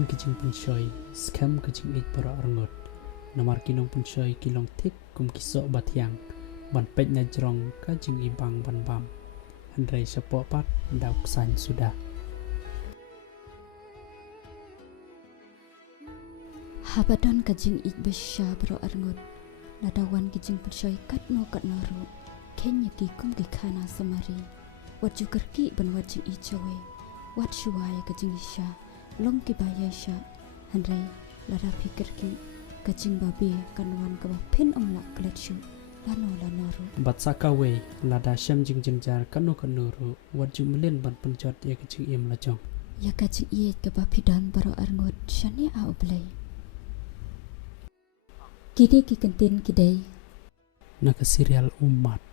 wan kijing pensoi scam kijing it para rangot namar kinong pensoi kilong tik kum kisok batiang ban pet na jrong kajing ibang ban bam handrai sepo pat dauk san sudah Habadan kajing ik besya para rangot ladawan kijing pensoi kat no ru kenya ki kum ki khana samari wat jukerki ban wat jing ichowe wat shuwaya kajing isya long ki baya sya handrai lada pikir ki kajing babe kanwan ka pen omlak kletsu lano ru bat sakawe lada syam jing jengjar kanu ru wat jumlen ban penjot ya kajing im lajong ya kajing iet ka pidan baro arngot syane a oblay kini ki kentin kidai nak serial UMMAT